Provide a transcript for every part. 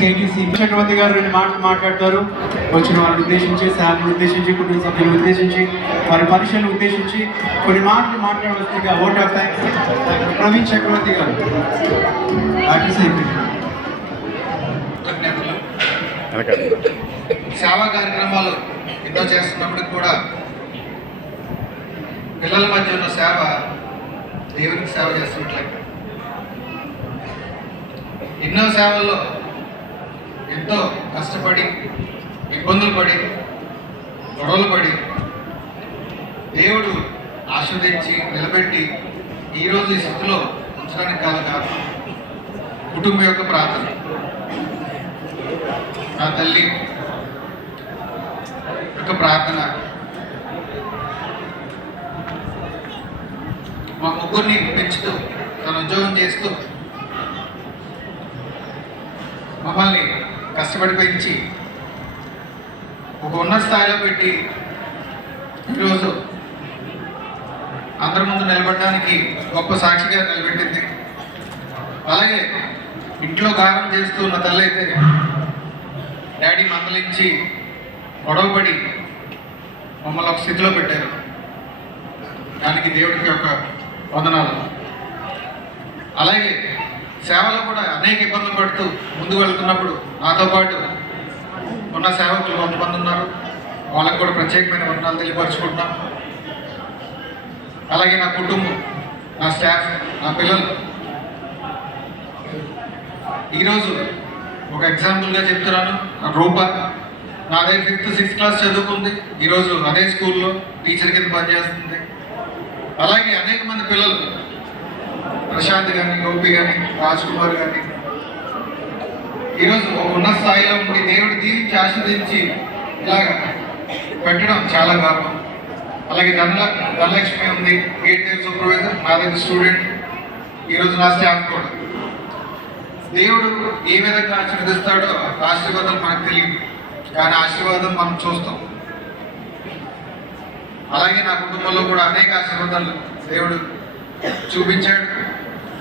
KTC చక్రవర్తి గారు రెండు మాటలు మాట్లాడతారు. వచ్చిన వారిని ఉద్దేశించి, శాఖను ఉద్దేశించి, కుటుంబ సభ్యులను ఉద్దేశించి, వారి పరీక్షలను ఉద్దేశించి కొన్ని మాటలు మాట్లాడవలసిందిగా ఓట్ ఆఫ్ థ్యాంక్స్ ప్రవీణ్ చక్రవర్తి గారు. సేవా కార్యక్రమాలు ఎన్నో చేస్తున్నప్పటికి కూడా పిల్లల మధ్య ఉన్న సేవ దేవునికి సేవ చేస్తున్నట్లయితే ఎన్నో సేవల్లో ఎంతో కష్టపడి ఇబ్బందులు పడి గొడవలు పడి దేవుడు ఆశీర్వదించి నిలబెట్టి ఈరోజు ఈ స్థితిలో ఉంచడానికి కాదు కుటుంబం యొక్క ప్రార్థన. నా తల్లి యొక్క ప్రార్థన మా ముగ్గురిని పెంచుతూ తన ఉద్యోగం చేస్తూ మమ్మల్ని కష్టపడి పెంచి ఒక ఉన్నత స్థాయిలో పెట్టి ఈరోజు అందరి ముందు నిలబడడానికి గొప్ప సాక్షిగా నిలబెట్టింది. అలాగే ఇంట్లో గారం చేస్తూ ఉన్న తల్లి అయితే డాడీ మందలించి గొడవపడి మమ్మల్ని ఒక స్థితిలో పెట్టారు. దానికి దేవుడికి ఒక వందనాలు. అలాగే సేవలో కూడా అనేక ఇబ్బందులు పడుతూ ముందుకు వెళ్తున్నప్పుడు నాతో పాటు ఉన్న సేవకులు కొంతమంది ఉన్నారు. వాళ్ళకు కూడా ప్రత్యేకమైన వందనాలు తెలియపరుచుకుంటున్నాం. అలాగే నా కుటుంబం, నా స్టాఫ్, నా పిల్లలు ఈరోజు ఒక ఎగ్జాంపుల్గా చెప్తున్నాను. రూప నాదే 5th 6th క్లాస్ చదువుకుంది. ఈరోజు అదే స్కూల్లో టీచర్ కింద పనిచేస్తుంది. అలాగే అనేక మంది పిల్లలు ప్రశాంత్ కానీ, గోపి కానీ, రాజ్ కుమార్ కానీ ఈరోజు ఒక ఉన్నత స్థాయిలో ఉండి దేవుడు దీవించి ఆశీర్వదించి ఇలాగ పెట్టడం చాలా గర్వం. అలాగే ధనలక్ష్మి ఉంది, 8th grade సూపర్వైజర్, నా దగ్గర స్టూడెంట్, ఈరోజు నా స్టాఫ్ కూడా. దేవుడు ఏ విధంగా ఆశీర్వదిస్తాడో ఆశీర్వాదం మనకు తెలియదు, కానీ ఆశీర్వాదం మనం చూస్తాం. అలాగే నా కుటుంబంలో కూడా అనేక ఆశీర్వాదాలు దేవుడు చూపించాడు,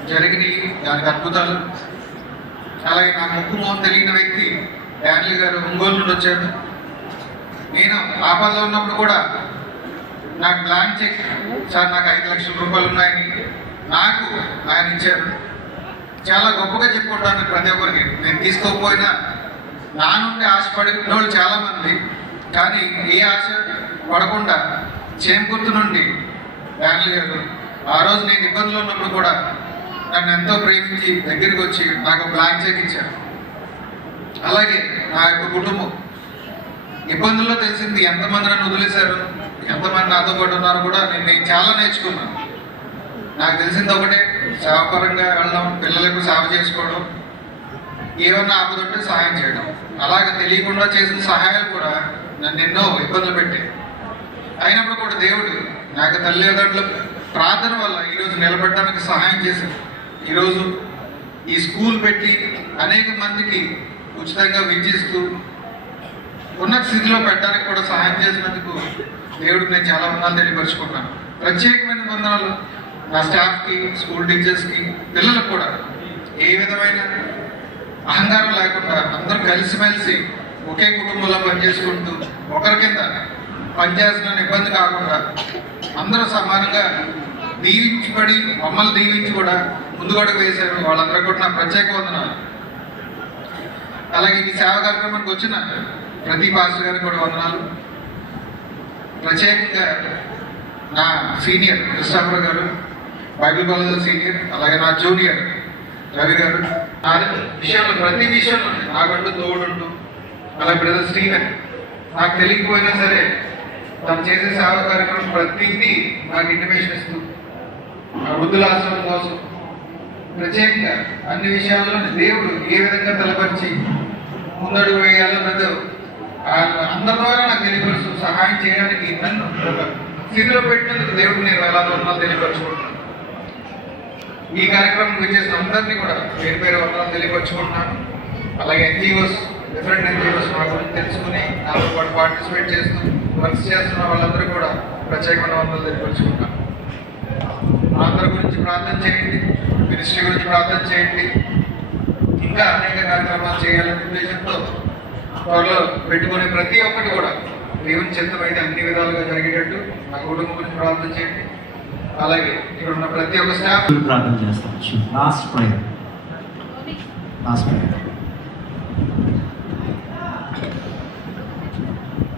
జరిగినాయి, దానికి అద్భుతాలు. అలాగే నా ముక్కు మొహం తెలియని వ్యక్తి డాన్లీ గారు ఒంగోలు నుండి వచ్చాడు. నేను ఆపదలో ఉన్నప్పుడు కూడా నాకు బ్లాంక్ చెక్, సార్ నాకు 5 లక్షల రూపాయలు ఉన్నాయని నాకు ఆయన ఇచ్చారు. చాలా గొప్పగా చెప్పుకుంటాను ప్రతి ఒక్కరికి. నేను తీసుకోకపోయినా నా నుండి ఆశపడిన వాళ్ళు చాలామంది, కానీ ఏ ఆశ పడకుండా చేంకుర్తి నుండి డాన్లీ గారు ఆ రోజు నేను ఇబ్బందులు ఉన్నప్పుడు కూడా నన్ను ఎంతో ప్రేమించి దగ్గరికి వచ్చి నాకు బ్లాంక్ చెక్ ఇచ్చారు. అలాగే నా యొక్క కుటుంబం ఇబ్బందుల్లో తెలిసింది ఎంతమంది నన్ను వదిలేశారు, ఎంతమంది నాతో పాటు ఉన్నారు కూడా నేను చాలా నేర్చుకున్నాను. నాకు తెలిసింది ఒకటే, సేవపరంగా వెళ్ళడం, పిల్లలకు సేవ చేసుకోవడం, ఏమన్నా ఆపదుంటే సహాయం చేయడం. అలాగే తెలియకుండా చేసిన సహాయాలు కూడా నన్ను ఎన్నో ఇబ్బందులు పెట్టాయి. అయినప్పుడు కూడా దేవుడు నాకు తల్లిదండ్రుల ప్రార్థన వల్ల ఈరోజు నిలబడడానికి సహాయం చేశారు. ఈరోజు ఈ స్కూల్ పెట్టి అనేక మందికి ఉచితంగా విద్యిస్తూ ఉన్నత స్థితిలో పెట్టడానికి కూడా సహాయం చేసినందుకు దేవుడికి నేను చాలా వందనాలు తెలియపరుచుకుంటాను. ప్రత్యేకమైన వందనాలు నా స్టాఫ్కి, స్కూల్ టీచర్స్కి, పిల్లలకు కూడా. ఏ విధమైన అహంకారం లేకుండా అందరూ కలిసిమెలిసి ఒకే కుటుంబంలో పనిచేసుకుంటూ ఒకరి కింద పనిచేసిన ఇబ్బంది కాకుండా అందరూ సమానంగా దీవించబడి మమ్మల్ని దీవించి కూడా ముందుగడుగు వేశారు. వాళ్ళందరూ కూడా నా ప్రత్యేక వందనాలు. అలాగే ఈ సేవా కార్యక్రమానికి వచ్చిన ప్రతి పాస్టర్ గారికి కూడా వందనాలు. ప్రత్యేకంగా నా సీనియర్ కృష్ణాపుర గారు, బైబిల్ కాలేజ్ సీనియర్, అలాగే నా జూనియర్ రవి గారు, నా విషయంలో ప్రతి విషయంలో నాకంటూ తోడుంటూ, అలాగే బ్రదర్ స్టీవెన్ నాకు తెలియకపోయినా సరే తను చేసే సేవా కార్యక్రమం ప్రతిదీ నాకు ఇంటిమేషన్ ఇస్తూ, ఆ వృద్ధుల ఆశ్రమం కోసం ప్రత్యేకంగా అన్ని విషయాల్లో దేవుడు ఏ విధంగా తలపరిచి ముందడుగు వేయాలన్నదో అందరి ద్వారా నాకు తెలియపరుస్తూ సహాయం చేయడానికి నన్ను స్థితిలో పెట్టినందుకు దేవుడు నేను ఎలా వందనాలు తెలియపరుచుకుంటున్నాను. ఈ కార్యక్రమం వచ్చేసిన అందరినీ కూడా పేరు పేరు వందనాలు తెలియపరుచుకుంటున్నాను. అలాగే NGOs, డిఫరెంట్ NGOs మా గురించి తెలుసుకుని నాతో పాటు పార్టిసిపేట్ చేస్తూ వర్క్స్ చేస్తున్న వాళ్ళందరూ కూడా ప్రత్యేకమైన వందనాలు తెలియపరుచుకుంటాను. అందరి గురించి ప్రార్థన చేయండి, మినిస్ట్రీ గురించి ప్రార్థన చేయండి. ఇంకా అనేక కార్యక్రమాలు చేయాలనే ఉద్దేశంతో త్వరలో పెట్టుకునే ప్రతి ఒక్కటి కూడా దేవుని చిత్తమైతే అన్ని విధాలుగా జరిగేటట్టు నా కుటుంబం గురించి ప్రార్థన చేయండి. అలాగే ఇక్కడ ఉన్న ప్రతి ఒక్క స్టాఫ్ ప్రార్థన చేస్తాం. Last prayer.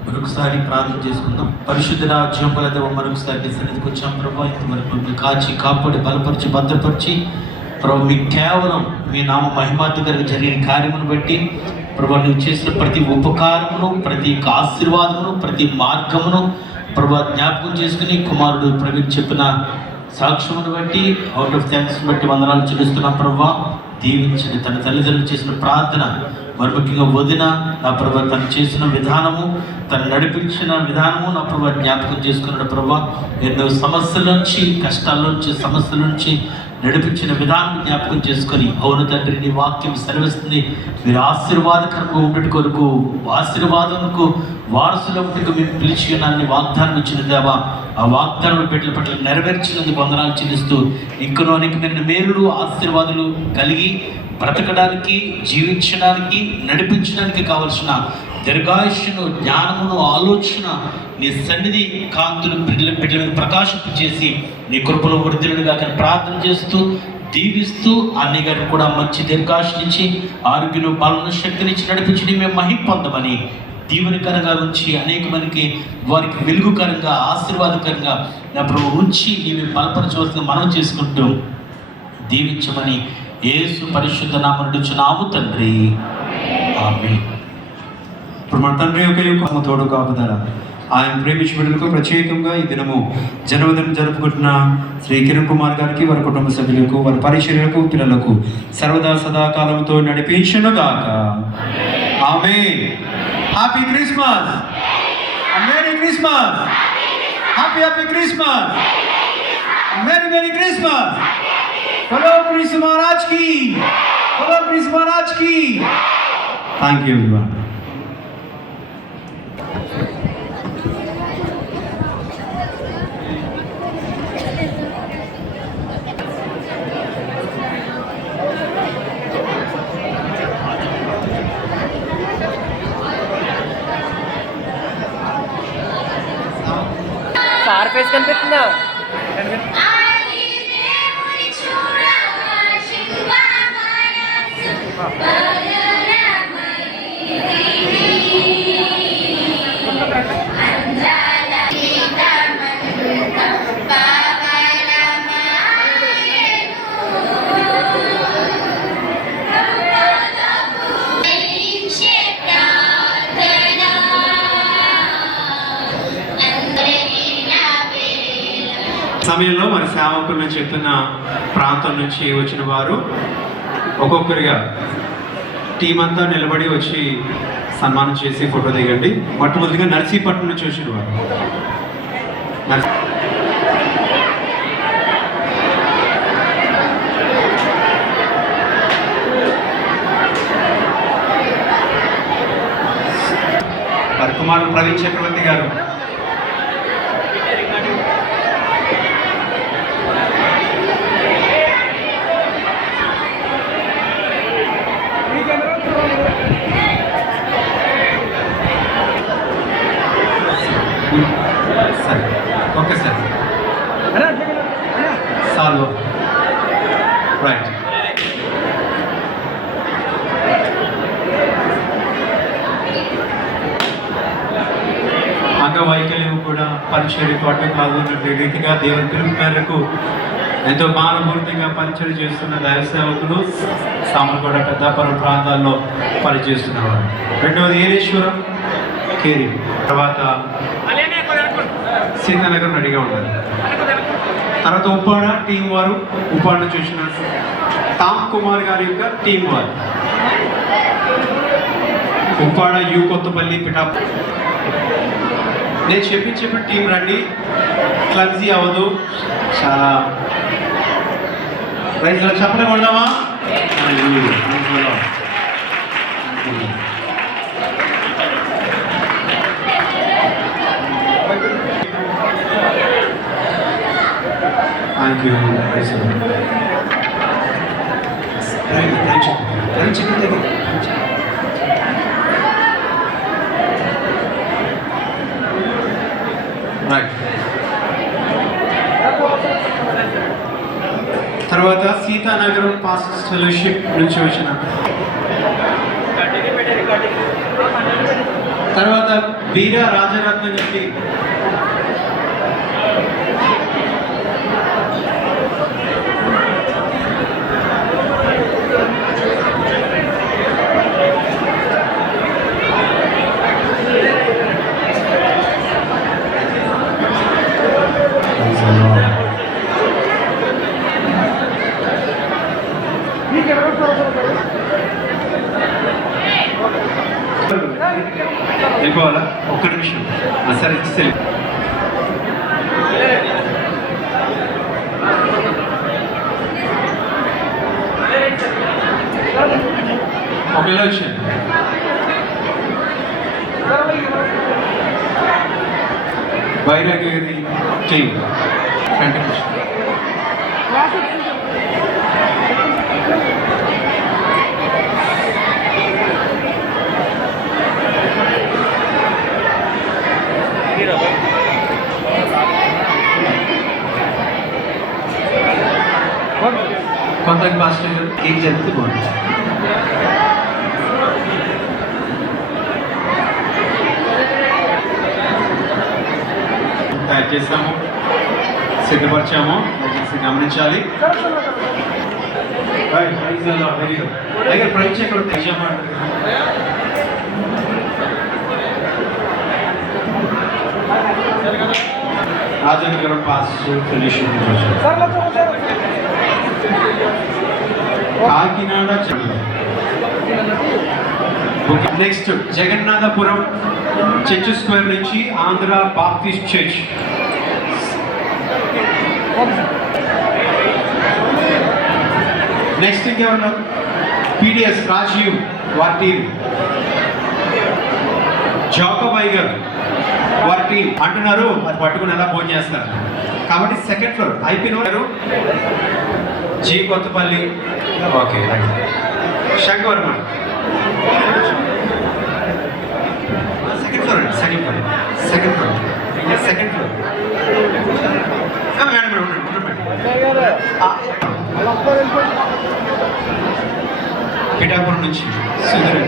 మరొకసారి ప్రార్థన చేసుకుందాం. పరిశుద్ధ రాజ్యంపల దేవ మరొకసారి సన్నిధికి వచ్చాం ప్రభా. ఇంతవరకు మీరు కాచి కాపాడి బలపరిచి భద్రపరిచి ప్రభు మీ కేవలం మీ నామ మహిమార్థకరంగా జరిగిన కార్యమును బట్టి ప్రభు నువ్వు చేసిన ప్రతి ఉపకారమును, ప్రతి ఆశీర్వాదమును, ప్రతి మార్గమును ప్రభు జ్ఞాపకం చేసుకుని కుమారుడు ప్రవీణ్ చెప్పిన సాక్ష్యమును బట్టి అవుట్ ఆఫ్ థ్యాంక్స్ బట్టి వందనాలు చెల్లిస్తున్నాం ప్రభు. దీవించండి. తన తల్లిదండ్రులు చేసిన ప్రార్థన, మరి ముఖ్యంగా వదిన నా ప్రభు తను చేసిన విధానము, తను నడిపించిన విధానము నా ప్రభు జ్ఞాపకం చేసుకున్నాడు ప్రభు. ఎన్నో సమస్యల నుంచి, కష్టాల నుంచి, సమస్యల నుంచి నడిపించిన విధానం జ్ఞాపకం చేసుకొని, అవును తండ్రి నీ వాక్యం సెలవిస్తుంది మీరు ఆశీర్వాదకరంగా ఉండటి కొరకు, ఆశీర్వాదంకు వారసుల ఉంటకు మేము పిలిచి ఉన్నారని వాగ్దానం ఇచ్చిన దేవా, ఆ వాగ్దానం బిడ్డల పట్ల నెరవేర్చినందుకు వందనాలు చెల్లిస్తూ ఇంకనూ అనేకమైన మేలులు ఆశీర్వాదాలు కలిగి బ్రతకడానికి, జీవించడానికి, నడిపించడానికి కావలసిన దీర్ఘాయుష్ను, జ్ఞానమును, ఆలోచన నీ సన్నిధి కాంతులు బిడ్డల మీద ప్రకాశింపచేసి నీ కృపలో వృద్ధులుగా ప్రార్థన చేస్తూ దీవిస్తూ అన్ని గారిని కూడా మంచి దీర్ఘాయుష్నిచ్చి ఆరోగ్యం, బలను, శక్తినిచ్చి నడిపించి మేము మహిమ పొందమని దీవెనకరంగా ఉంచి అనేక మందికి వారికి వెలుగుకరంగా, ఆశీర్వాదకరంగా నా ప్రభు ఉంచి నీవి బలపరచవలసిన మనం చేసుకుంటూ దీవించమని యేసు పరిశుద్ధ నామమున అడుగుచున్నాము తండ్రి. ఆమేన్. ఇప్పుడు మన తండ్రి యొక్క తోడు కాపుదల ఆయన ప్రేమించి బిడ్డలకు ప్రత్యేకంగా ఈ దినము జన్మదినం జరుపుకుంటున్న శ్రీ కిరణ్ కుమార్ గారికి, వారి కుటుంబ సభ్యులకు, వారి పరిచర్యలకు, పిల్లలకు సర్వదా సదాకాలంతో నడిపించును గాక. ఆమేన్. Happy Christmas, merry Christmas, happy Christmas, merry Christmas. बोलो कृष्ण महाराज की, बोलो कृष्ण महाराज की. Thank you everyone. Sir face కనిపిస్తుందా? సమయంలో మరి సేవకుల నుంచి చెప్తున్న ప్రాంతం నుంచి వచ్చిన వారు ఒక్కొక్కరిగా టీం అంతా నిలబడి వచ్చి సన్మానం చేసి ఫోటో దిగండి. మొట్టమొదటిగా నర్సీపట్నం నుంచి వచ్చిన వారు వారి కుమారుడు ప్రవీణ్ చక్రవర్తి గారు. సరే ఓకే సార్, సాల్వ్ రైట్. అంగవైకల్యం కూడా పరిచర్య పాటు కాదు రీతిగా దేవుని పిలుపు మేరకు ఎంతో మానవూర్తిగా పరిచయం చేస్తున్న దైవ సేవకులు సామర్లకోట, పెద్దాపురం ప్రాంతాల్లో పనిచేస్తున్నవారు. రెండవది ఏలేశ్వరం, కేరి, తర్వాత సీతానగర్ రెడీగా ఉండాలి. తర్వాత ఉప్పాడ టీం వారు, ఉప్పాడ చూసిన టామ్ కుమార్ గారి యొక్క టీం వారు, ఉప్పాడ యూ కొత్తపల్లి పిఠాప్. నేను చెప్పిన టీం రండి, క్లబ్జీ అవ్వదు. చాలా రైతులో చెప్పలే కొడదామా? Thank you. తర్వాత సీతానగరం పాస్టర్స్ ఫెలోషిప్ నుంచి వచ్చిన తర్వాత వీర రాజరత్న గారికి వెళ్ళిపోవాలా ఒక్క నిమిషం సరే సరే ఒకేలా వచ్చాను వైరాగ్యది చెయ్యి కంటిన్యూషన్ కొంతమంది పాస్టర్ కేక్ జరిగితే బాగుంటుంది తయారు చేస్తాము సిద్ధపరిచాము దయచేసి గమనించాలి వెరీ గుడ్ దగ్గర ప్రైజ్ ఎక్కడ తెచ్చామాట రాజనగరం పాస్టర్ ఫెలోషిప్ నుంచి Kakinada next Jagannathapuram church square నుంచి ఆంధ్ర బాప్టిస్ట్ చర్చ్ నెక్స్ట్ ఇంకెవరు పీడిఎస్ రాజీవ్ వారి టీం జాకబాయ్ గారు వారి టీం అంటున్నారు అది పట్టుకుని ఎలా ఫోన్ చేస్తారు కాబట్టి సెకండ్ ఫ్లోర్ అయిపోయిన G Kothapalli okay right Shankavarma second floor అండి second floor second floor second floor madam Pithapuram నుంచి సుధీర్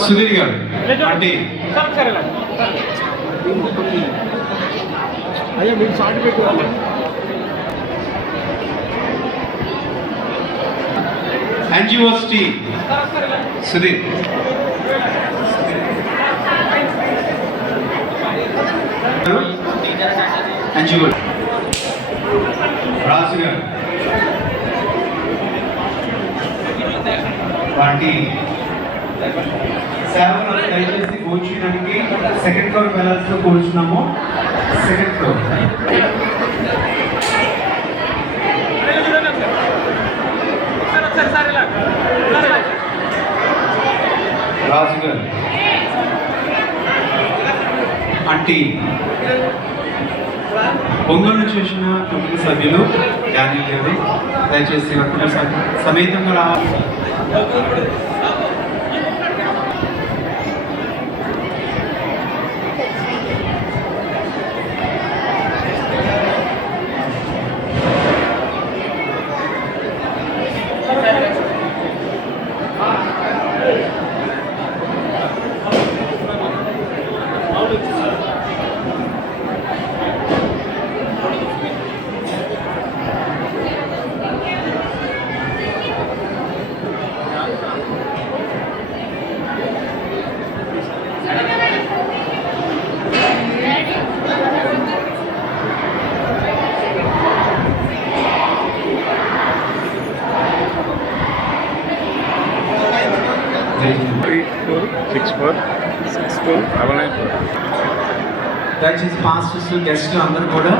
సుధీర్ గారు అంటే అయ్యా మీరు షార్ట్ పెట్టుకోవాలి NGOs T Sudheer NGO Raju గారు వాటి సేవలు దయచేసి కూర్చోడానికి సెకండ్ ఫ్లోర్ వెళ్ళాల్సిన కూర్చున్నాము సెకండ్ ఫ్లోర్ రాజు గారు అంటే ఒంగోలు నుంచి వచ్చిన కుటుంబ సభ్యులు డానియల్ గారు దయచేసి కుటుంబ సమేతంగా రావాలి దయచేసి పాస్టర్స్ గెస్ట్ అందరూ కూడా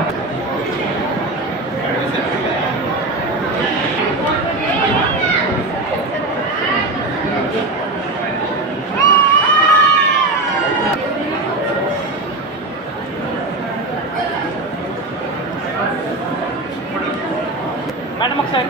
మేడం ఒకసారి